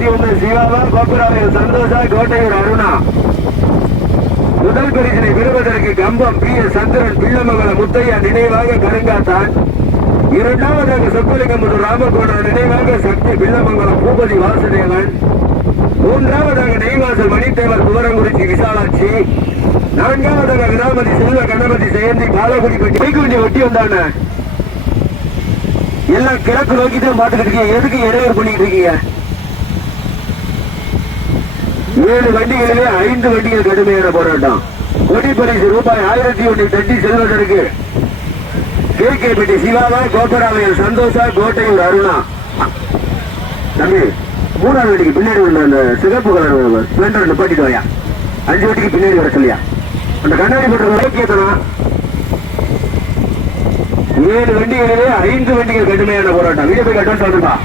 21 சிவாவா கோபுராவில் சந்தோஷா கோட்டையூர் அருணா. முதல் பரிசினை பெறுவதற்கு கம்பம் பி எஸ் சந்திரன் பிள்ளமங்கலம் முத்தையா நினைவாக கருங்காத்தான். இரண்டாவதாக சொக்கலிங்கம் ராமகோணம் நினைவாக சக்தி பிள்ளமங்கலம் பூபதி வாசுதேவன். மூன்றாவதாக நெய்வாசல் மணித்தேவர் துவரங்குறிச்சி விசாலாட்சி. நான்காவதாக விராமதி செல்வ கணபதி ஜெயந்தி பாலகுடி பட்டி ஒட்டி வந்தான. எல்லாம் கிழக்கு நோக்கி தான் பார்த்துக்கிட்டு இருக்கீங்க. எதுக்கு இடையூறு பண்ணிட்டு இருக்கீங்க? 7 வண்டிகளிலே 5 வண்டிகள் கடுமையான போராட்டம். கொடி பரிசு ரூபாய் 1001 தட்டி செல்வதற்கு கேபி சிவாவா கோபராவையில் சந்தோஷா கோட்டையூர் அருணா. தம்பி 3ஆவது வண்டிக்கு பின்னாடி உள்ள அந்த சிகப்பு கலர் ஸ்பிளெண்டர் நிப்பாட்டிட்டு வாயா. 5 வண்டிக்கு பின்னாடி வர சொல்லியா. அந்த கண்ணாடி போட்டு கேட்கணும். 7 வண்டிகளிலே 5 வண்டிகள் கடுமையான போராட்டம். வீடியோ போய் அட்வான்ஸ் வந்துருப்பா.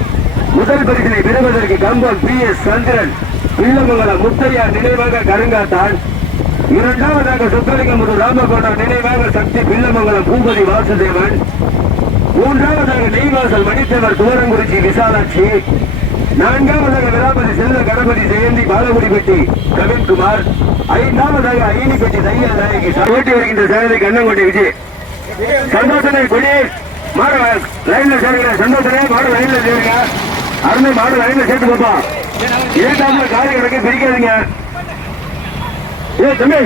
முதல் பரிசினை பெறுவதற்கு கம்பம் பி எஸ் சந்திரன் பிள்ளமங்கலம் முத்தையா நினைவாக கருங்காத்தான். இரண்டாவதாக சொக்கலிங்கம் ராமகோணம் நினைவாக சக்தி பிள்ளமங்கலம் பூபதி வாசுதேவன். மூன்றாவதாக நெய்வாசல் மணித்தேவர் துவரங்குறிச்சி விசாலாட்சி. நான்காவதாக விராமதி செல்வ கணபதி ஜெயந்தி பாலகுடிப்பட்டி கவின்குமார். ஐந்தாவதாக ஐனிப்பட்டி தையல் நாயகி ஓட்டி வருகின்ற சேவை கண்ணங்கோட்டை விஜய். சந்தோஷனை கொடி மாட லைன்ல சேருங்க. சந்தோஷனே மாட லைன்ல சேருங்க. அருமை மாட லைன்ல சேர்த்து பாப்பா. ஏதாமல் காரி கணக்கு பிரிக்காதீங்க. ஏ தம்பி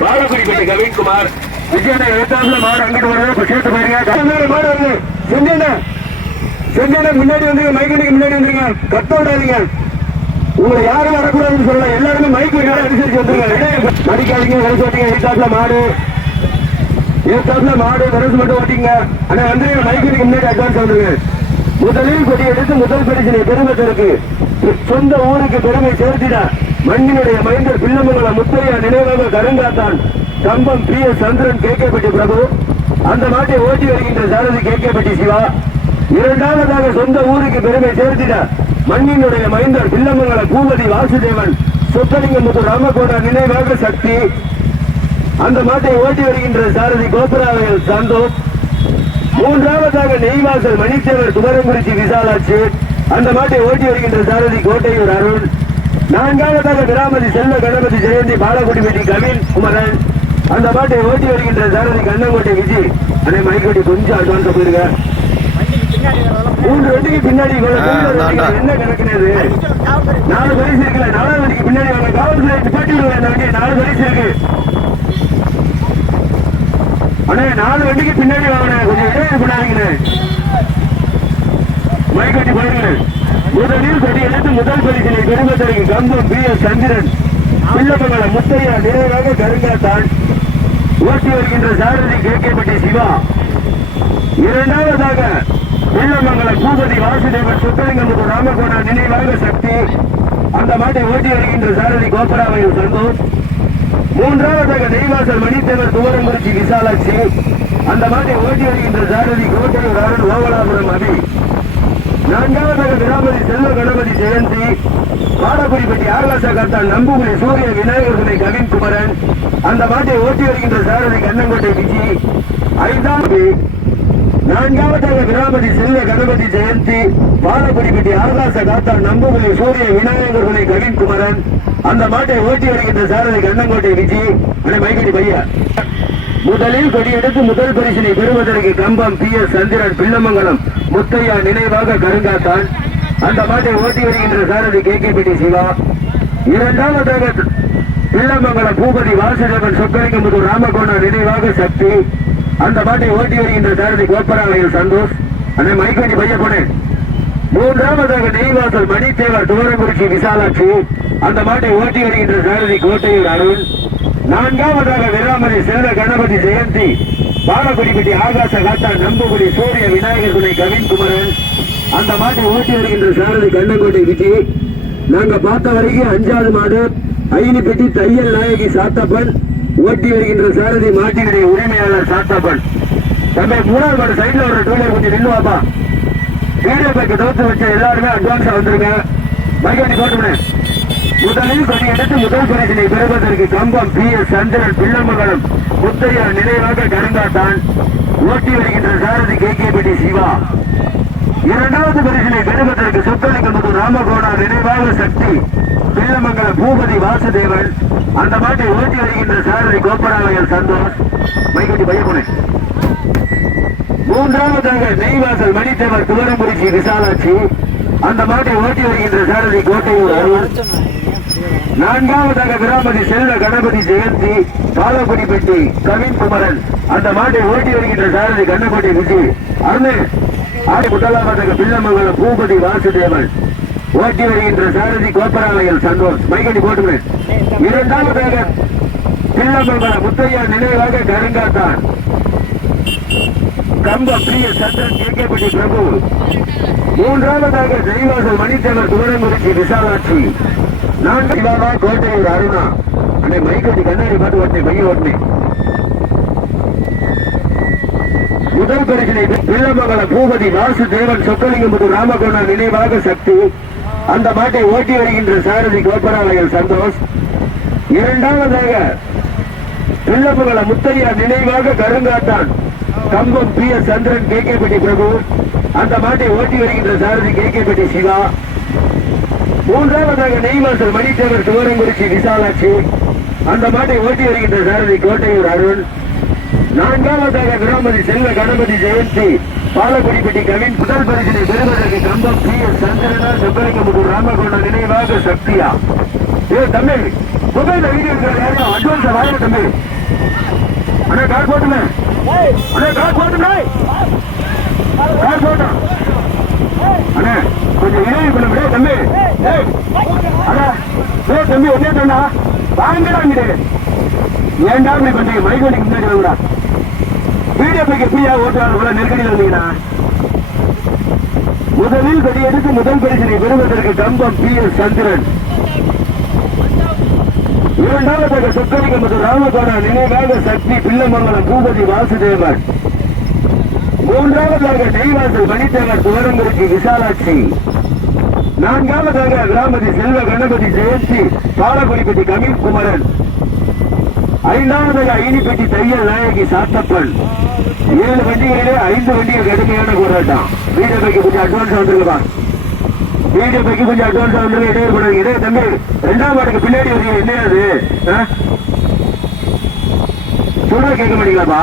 பாலகுடிப்பட்டி கவின்குமார் விஜயனை ஏதாமல் மாடு அங்கிட்டு வர சேர்த்து போயிருங்க. மாடு வருது செஞ்சா முன்னாடி வந்துருங்க. மைக்கு முன்னாடி வந்துருங்க. கத்த விடாதீங்க. உங்களை யாரும் வரக்கூடாதுன்னு சொல்லல. எல்லாருமே மைக்கு அனுசரிச்சு வந்துருங்க. மடிக்காதீங்க. விரசோட்டிங்க. ஏத்தாப்புல மாடு விரசு மட்டும் ஓட்டிங்க. ஆனா வந்து மைக்கு முன்னாடி அட்வான்ஸ் வந்துருங்க. முதலில் கொடி எடுத்து முதல் பரிசினை பெறுவதற்கு சொந்த ஊருக்கு பெருமை சேர்த்திட மண்ணினுடைய மைந்தர் பிள்ளமங்கலம் முத்தையா நினைவாக கருங்காத்தான் கம்பம் பி எஸ் சந்திரன் கேட்கப்பட்டி பிரபு. அந்த நாட்டை ஓட்டி வருகின்ற சாரதி கேட்கப்பட்டி சிவா. இரண்டாவதாக சொந்த ஊருக்கு பெருமை சேர்த்திட மண்ணினுடைய மைந்தர் பிள்ளமங்கலம் பூபதி வாசுதேவன் சொக்கலிங்கம் ராமகோணம் நினைவாக சக்தி. அந்த மாட்டை ஓட்டி வருகின்ற சாரதி கோபுராவையில் சந்தோஷ். மூன்றாவதாக நெய்வாசல் மணித்தேவர் துவரங்குறிச்சி விசாலாட்சி. அந்த மாட்டை ஓட்டி வருகின்ற சாரதி கோட்டையூர் அருண். நான்காவதாக விராமதி செல்வ கணபதி ஜெயந்தி பாலகுடிப்பட்டி கவின் குமரன். அந்த மாட்டை ஓட்டி வருகின்ற சாரதி கண்ணங்கோட்டை விஜய். அதே மைக்கோட்டி கொஞ்சம் அட்வான்ஸ் போயிருங்க. 3 வண்டிக்கு பின்னாடி என்ன கணக்குனது? 4 பரிசு இருக்குல்ல. 4வது வண்டிக்கு பின்னாடி வாங்க. காவல்துறை நிப்பாட்டி விடுவாங்க. 4 பரிசு இருக்கு. அண்ணே 4 வண்டிக்கு பின்னாடி வாங்கின கொஞ்சம் இடையே பண்ணாதீங்கண்ணே. மைக்கோட்டி போயிருங்க. முதலில் கொடி எடுத்து முதல் பரிசினை பெறுவதற்கு கம்பம் பி எஸ் சந்திரன் பிள்ளமங்கலம் முத்தையா நினைவாக கருங்காத்தான் ஓட்டி வருகின்ற சாரதி கேட்கப்பட்டி சிவா. இரண்டாவதாக பிள்ளமங்கலம் பூபதி வாசுதேவன் சொக்கலிங்கம் ராமகோணம் நினைவாக சக்தி. அந்த மாட்டை ஓட்டி வருகின்ற சாரதி கோபராவையில் சந்தோஷ். மூன்றாவதாக நெய்வாசல் மணித்தேவர் துவரங்குறிச்சி விசாலாட்சி. அந்த மாட்டை ஓட்டி வருகின்ற சாரதி கோட்டையூர் அருண் ஓவலாபுரம் அபி. நான்காவதாக விராமதி செல்வ கணபதி ஜெயந்தி பாலகுடிப்பட்டி ஆகாச காத்தான் நம்புகுடி சூரிய விநாயகர்களை கவின்குமரன். அந்த மாட்டை ஓட்டி வருகின்ற சாரதி கண்ணங்கோட்டை விஜி. நான்காவதாக விராமதி செல்வ கணபதி ஜெயந்தி பாலகுடிப்பட்டி ஆகாச காத்தான் நம்புகுடி சூரிய விநாயகர்களை கவின்குமரன். அந்த மாட்டை ஓட்டி வருகின்ற சாரதி கண்ணங்கோட்டை விஜி. அண்ணே மைக்கடி பையா. முதலில் கொடியெடுத்து முதல் பரிசினை பெறுவதற்கு கம்பம் பி எஸ் சந்திரன் பிள்ளமங்கலம் முத்தையா நினைவாக கருங்காத்தான். அந்த மாட்டை ஓட்டி வருகின்ற சாரதி கேட்கப்பட்டி சிவா. இரண்டாவதாக பிள்ளமங்கலம் பூபதி வாசுதேவன் சொக்கலிங்கம் ராமகோணம் நினைவாக சக்தி. அந்த மாட்டை ஓட்டி வருகின்ற சாரதி கோப்பராவையில் சந்தோஷ். அந்த மைக்கோட்டி பைய போனேன். மூன்றாவதாக நெய்வாசல் மணித்தேவர் துவரங்குறிச்சி விசாலாட்சி. அந்த மாட்டை ஓட்டி வருகின்ற சாரதி கோட்டையூர் அருண். நான்காவதாக விராமதி செல்வ கணபதி ஜெயந்தி பாலகுடிப்பட்டி ஆகாச காத்தான் நம்புகுடி சூரிய விநாயகர் துணை கவின்குமரன். அந்த மாட்டை ஓட்டி வருகின்ற சாரதி கண்ணங்கோட்டை விஜய். நாங்க பார்த்த வரைக்கும் 5வது மாடு ஐனிப்பட்டி தையல் நாயகி சாத்தப்பன் ஓட்டி வருகின்ற சாரதி மாட்டினுடைய உரிமையாளர் சாத்தப்பன். நம்ம 3வது மாடு சைட்ல ஒரு டூலர் கொஞ்சம் நின்றுவாப்பா. வீடியோ பேக்க தோத்து வச்ச எல்லாருமே அட்வான்ஸா வந்துருங்க. மைக்காட்டி போட்டு முதலில் கொடி எடுத்து முதல் பரிசினை பெறுவதற்கு கம்பம் பி எஸ் சந்திரன் பிள்ளமங்கலம் முத்தையா நினைவாக கருங்காத்தான் ஓட்டி வருகின்ற சாரதி கேட்கப்பட்டி சிவா. இரண்டாவது பரிசினை பெறுவதற்கு சொத்தளிக்கும் ராமகோணா நினைவாக சக்தி பிள்ளமங்கல பூபதி வாசுதேவன். அந்த மாட்டை ஓட்டி வருகின்ற சாரதி கோப்பராவையல் சந்தோஷ். மைக்குட்டி பையப்பனே. மூன்றாவதாக நெய்வாசல் மணித்தேவர் துவரங்குறிச்சி விசாலாட்சி. அந்த மாட்டை ஓட்டி வருகின்ற சாரதி கோட்டையூர் அருள். நான்காவதாக விராமதி செல்வ கணபதி ஜெயந்தி பாலக்குடிப்பட்டி கவின் குமரன். அந்த மாட்டை ஓட்டி வருகின்ற சாரதி கண்ணப்பட்டி விஜய் அருண். முதலாவதாக பிள்ளமங்கலம் பூபதி வாசுதேவன் ஓட்டி வருகின்ற சாரதி கோப்பராவையல் சந்தோஷ். மைக்கடி போட்டுமே. இரண்டாவதாக பிள்ளமங்கலம் முத்தையா நினைவாக கருங்காத்தான் கம்ப பிரிய சந்திரன் கேட்கப்பட்டி பிரபு. மூன்றாவதாக நெய்வாசல் மணித்தேவர் துவரங்குறிச்சி விசாலாட்சி. நான்காவதாக கோட்டையூர் அருணா. அன்னை மைக்கடி கண்ணாடி பார்த்து ஓட்டனை மைய ஓட்டனை. முதல் பரிசினை பிள்ளமங்கல பூபதி வாசுதேவன் சொக்கலிங்கம் ராமகோணா நினைவாக சக்தி. அந்த மாட்டை ஓட்டி வருகின்ற சாரதி கோப்பராவையல் சந்தோஷ். இரண்டாவதாக பிள்ளமங்கல முத்தையா நினைவாக கருங்காத்தான் கம்பம் பி எஸ் சந்திரன் கேட்கப்பட்டி பிரபு. அந்த மாட்டை ஓட்டி வருகின்ற சாரதி கேட்கப்பட்டி சிவா. மூன்றாவதாக நெய்வாசல் மணித்தேவர் துவரங்குறிச்சி விசாலாட்சி. அந்த மாட்டை ஓட்டி வருகின்ற சாரதி கோட்டையூர் அருண். நான்காவதாக விராமதி செல்வ கணபதி ஜெயந்தி பாலக்குடிப்பட்டி கவின். முதல் பரிசினை பெறுவதற்கு கம்பம் பி எஸ் சந்திரனா சொக்கலிங்கம் ராமகோணா நினைவாக சக்தியா. தம்பி மொபைல் வீடியோ யாரும் அட்வான்ஸ் வாங்க தம்பி. அண்ணா கார் போட்டுமே. அண்ணா கார் போட்டுமே. கார் போட்டோம் அண்ணா கொஞ்சம் இணைய பண்ண முடியாது தம்பி. அண்ணா தம்பி ஒன்னே சொன்னா வாங்கிடாங்க. ஏன்டா இப்படி பண்றீங்க? மைக்கோடி முன்னாடி வாங்கடா. வீடியோ பைக்கு ஃப்ரீயா ஓட்டுறாங்க. நெருக்கடியில் வந்தீங்கன்னா முதலில் கொடியெடுத்து முதல் பரிசினை பெறுவதற்கு கம்பம் பி எஸ் சந்திரன். இரண்டாவதாக சொக்கலிங்கம் ராமகோணா நினைவாக சக்தி பிள்ளமங்கலம் பூபதி வாசுதேவன். மூன்றாவதாக நெய்வாசல் மணித்தேவர் துவரங்குறிச்சி விசாலாட்சி. நான்காவதாக விராமதி செல்வ கணபதி ஜெயந்தி பாலக்குடிப்பட்டி கவின் குமரன். ஐந்தாவதாக ஐனிப்பட்டி தையல் நாயகி சாத்தப்பன். 7 வண்டிகளிலே 5 வண்டிகள் கடுமையான போராட்டம். வீடியோ பைக்கு கொஞ்சம் அட்வான்ஸ் வந்துருக்கா. வீடியோ பைக்கு கொஞ்சம் அட்வான்ஸ் வந்துருக்க. இடையே போடுங்க. இதே தம்பி ரெண்டாம் மாட்டுக்கு பின்னாடி வரீங்க. என்னது சொல்ற கேட்க மாட்டீங்களாப்பா?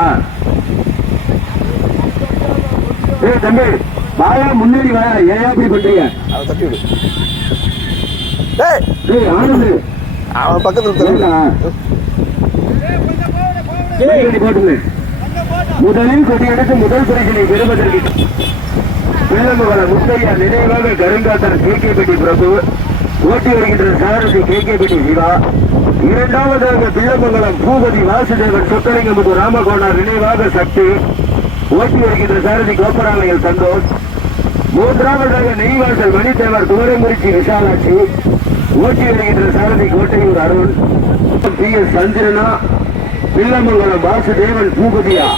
தம்பி வாயா முன்னாடி வாயா. ஏன் அப்படி பண்றீங்க? ஆனந்து அவன் பக்கத்துல போட்டுங்க. முதலில் கொடியெடுத்து முதல் பரிசினை பெறுவதற்கு பிள்ளமங்கலம் முத்தையா நினைவாக கருங்காத்தான் கேட்கப்பட்டி பிரபு ஓட்டி வருகின்ற சாரதி கேட்கப்பட்டி சிவா. இரண்டாவதாக பிள்ளமங்கலம் பூபதி வாசுதேவன் சொக்கலிங்கம் ராமகோணா நினைவாக சக்தி ஓட்டி வருகின்ற சாரதி கோப்பராவையல் சந்தோஷ். மூன்றாவதாக நெய்வாசல் மணித்தேவர் துவரங்குறிச்சி விசாலாட்சி ஓட்டி வருகின்ற சாரதி கோட்டையூர் அருள். பி எஸ் சந்திரனா பிள்ளமங்கலம் வாசுதேவன் பூபதியா.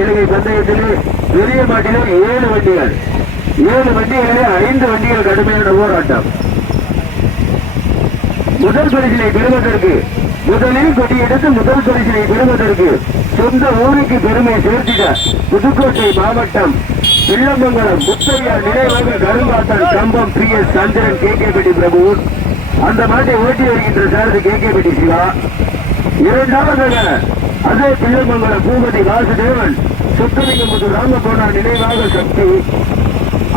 இலங்கை பந்தயத்தில் பெரிய மாட்டிலே 7 வண்டிகள். 7 வண்டிகளிலே 5 வண்டிகள் கடுமையான போராட்டம். முதல் பரிசினை பெறுவதற்கு முதலில் கொடியெடுத்து முதல் பரிசினை பெறுவதற்கு சொந்த ஊருக்கு பெருமை சேர்த்திட புதுக்கோட்டை மாவட்டம் பிள்ளமங்கலம் முத்தையா நினைவாக கருங்காத்தான் கம்பம் பி எஸ் சந்திரன் கேட்கப்பட்டி பிரபு. அந்த மாட்டை ஓட்டி வருகின்ற சாரதி கேட்கப்பட்டி சிவா. இரண்டாவதாக அதே பிள்ளமங்கலம் பூபதி வாசுதேவன் சொக்கலிங்கம் ராமகோணா நினைவாக சக்தி.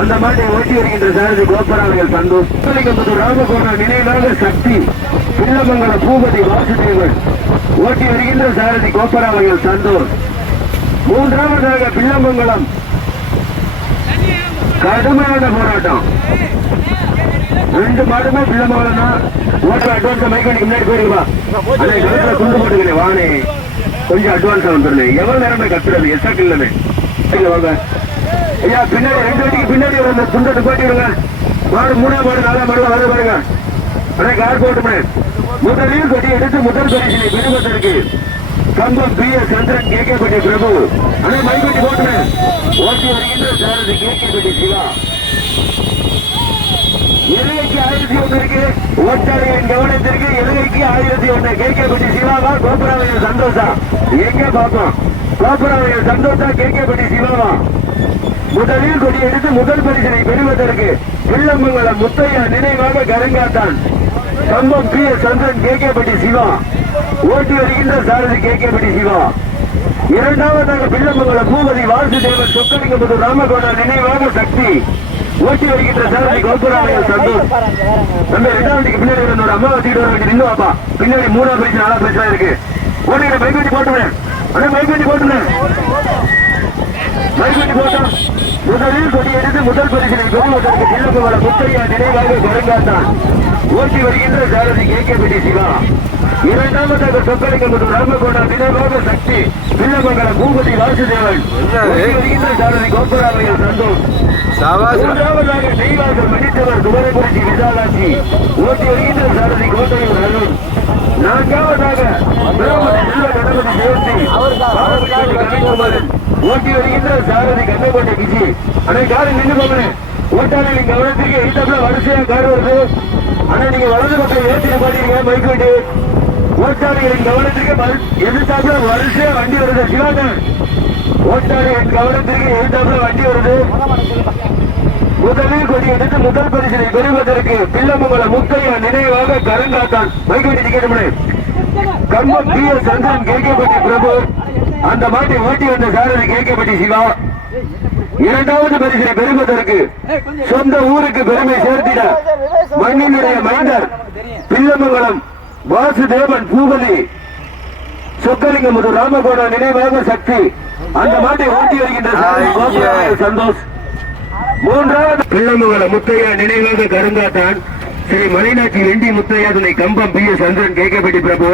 அந்த மாட்டை ஓட்டி வருகின்ற சாரதி கோப்பராவையல் சந்தோஷ். சொக்கலிங்கம் ராமகோணா நினைவாக சக்தி பிள்ளமங்கலம் பூபதி வாசுதேவன் ஓட்டி வருகின்ற சாரதி கோப்பராவையல் சந்தோஷ். மூன்றாவதாக பிள்ளமங்கலம் கடுமையான போராட்டம். 2 மாடுமே பிள்ளமங்கலம் தான். ஓட்டர் அட்வான்ஸ் மைக்கடிக்கு முன்னாடி போயிருக்கா. துண்டு போட்டுக்கிறேன் வானே கொஞ்சம் அட்வான்ஸா வந்துருந்தேன். எவ்வளவு நேரமே கத்துறது எஸ்ஆக் இல்லமே வாங்க ஐயா. பின்னாடி 2 வண்டிக்கு பின்னாடி ஒரு துண்டத்தை போட்டிடுங்க. மாடு 3ஆம் மாடு 4ஆம் மாடு வர பாருங்க. அடே கார் போட்டுமே. முதலில் கொடி எடுத்து முதல் பரிசினை பெறுவதற்கு கம்பம் பி எஸ் சந்திரன் கேட்கப்பட்டி பிரபு. அடே மைக்கட்டி போட்டுமே. ஓட்டி வருகின்ற சாரதி கேட்கப்பட்டி சிவா. இலங்கைக்கு 1001 இருக்கு. ஓட்டாளியின் கவனத்திற்கு இலங்கைக்கு 1001 கேட்கப்பட்டி சிவாவா கோபுராவையில் சந்தோஷா எங்க பார்ப்போம். கோபுராவையில் சந்தோஷா கேட்கப்பட்டி சிவாவா முதலில் கொடி எடுத்து முதல் பரிசனை பெறுவதற்கு வில்லமங்கலம் முத்தையா நினைவாக கரங்காத்தான் கம்பம் பி எஸ் சந்திரன் கேட்கப்பட்டி சிவா ஓட்டி வருகின்ற சாரதி கேட்கப்பட்டி சிவா. இரண்டாவதாக வில்லமங்கலம் பூபதி வாசுதேவன் சொக்கலிங்கபுத்தூர் ராமகோடா நினைவாக சக்தி ஓட்டி வருகின்ற சாரதி கோபுராவையில் சந்தோஷ். நம்ம இரண்டாவதுக்கு பின்னாடி ஒரு அம்மா வச்சுக்கிட்டு வர வேண்டிய நின்று வாப்பா. பின்னாடி மூணாவது பரிசு நாலாவது பரிசா இருக்கு. ஓட்டிக்கிற பைக் வச்சு போட்டுவேன் பைக் வச்சு போட்டுனேன் மைக்கு போட்டோம். முதலில் கொடி எடுத்து முதல் பரிசினை பெறுவதற்கு வில்லமங்கலம் முத்தையா நினைவாக கரங்காத்தான் ஓட்டி வருகின்ற சாரதி கேட்கப்பட்டி சிவா. இரண்டாவதாக சொக்கலிங்கபுத்தூர் ராமகோடா நினைவாக சக்தி வில்லமங்கலம் பூபதி வாசுதேவன் ஓட்டி வருகின்ற சாரதி கோபுராவையில் சந்தோஷ். மூன்றாவதாக நெய்வாசல் மணித்தவர் துவரங்குறிச்சி விசாலாட்சி ஓட்டி வருகின்ற சாரதி கோட்டையூர் அருண். நான்காவதாக செல்வ கணபதி ஜெயந்தி கவிக்குமரன் ஓட்டி வருகின்ற சாரதி கண்ணகோட்டை விஜி. அன்னை காரை நின்று போகிறேன். ஓட்டாளி நீங்க கவனத்துக்கு எய்தாப்புல வரிசையா கார் வருது. ஆனா நீங்க வலது பக்கம் ஏற்றிட்டு போட்டீங்க மைக் விட்டு. ஓட்டாளிகளின் கவனத்திற்கு எதிர்த்தாப்புல வரிசையா வண்டி வருது. சிவாதான் ஓட்டாளிகளின் கவனத்திற்கு எதிர்த்தாப்புல வண்டி வருது. முதலில் கொடி எடுத்து முதல் பரிசினை பெறுவதற்கு வில்லமங்கலம் முத்தையா நினைவாக கரங்காத்தான் மைக் விட்டு டிக்கெட் கம்பம் பி எஸ் சந்திரன் கேட்கப்பட்டி பிரபு அந்த மாட்டை ஓட்டி வந்த சாரதி கேட்கப்பட்டி சிவா. இரண்டாவது பரிசினை பெறுவதற்கு சொந்த ஊருக்கு பெருமை சேர்த்திட மண்ணினுடைய மைந்தர் வில்லமங்கலம் வாசுதேவன் பூபதி சொக்கலிங்கபுத்தூர் ராமகோடா நினைவாக சக்தி அந்த மாட்டை ஓட்டி வருகின்ற சாரதி சந்தோஷ். மூன்றாவது வில்லமங்கலம் முத்தையா நினைவாக கருங்காத்தான் ஸ்ரீ மலைநாட்டி வெண்டி முத்தையா துணை கம்பம் பி எஸ் சந்திரன் கேட்கப்பட்டி பிரபு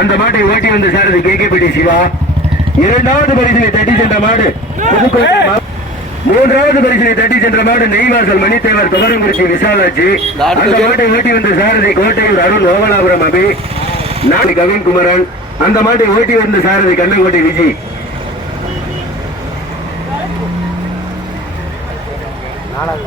அந்த மாட்டை ஓட்டி வந்த சாரதி கேட்கப்பட்டி சிவா. இரண்டாவது பரிசினை தட்டி சென்ற மாடு புதுக்கோட்டை. மூன்றாவது பரிசினை தட்டி சென்ற மாடு நெய்வாசல் மணித்தேவர் துவரங்குறிச்சி விசாலாட்சி அந்த மாட்டை ஓட்டி வந்த சாரதி கோட்டையூர் அருண் ஓவலாபுரம் அபி நாடு கவின்குமரன் அந்த மாட்டை ஓட்டி வந்த சாரதி கண்ணங்கோட்டை விஜி. நாலாவது